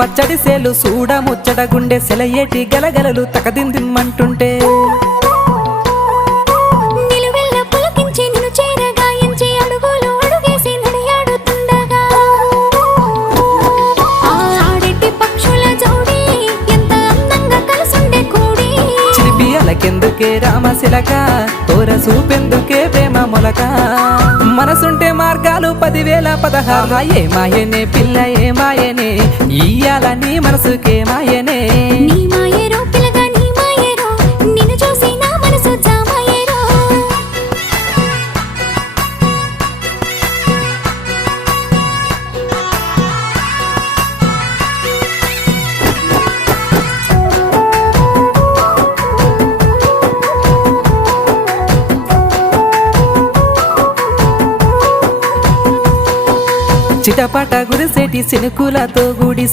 పచ్చడి సేలు సూడ ముచ్చట గుండె సెలయేటి గలగలలు తకదిందిమ్మంటుంటే నిలువెల్ల పులకించి నిన్ను చేరగాయించి అడుగులు అడుగేసి నడియాడుతుండగా ఆడెట్టి పక్షుల జోడి ఎంత అందంగా కలుసుండే కూడి చిలిపి అలకెందుకే రామశిలక తోర సూపెందుకే ప్రేమ మొలక మనసుంటే మార్గాలు 10,016 ఏమాయనే పిల్ల ఏమాయనే ఇయ్యాల నీ మనసుకే మాయనే నీ మాయేరో పిల్లగా నీ మాయేరో నిన్ను చూసి నా మనసు జామాయేరో చిటపట గురిసేటి సినుకులతో గుడి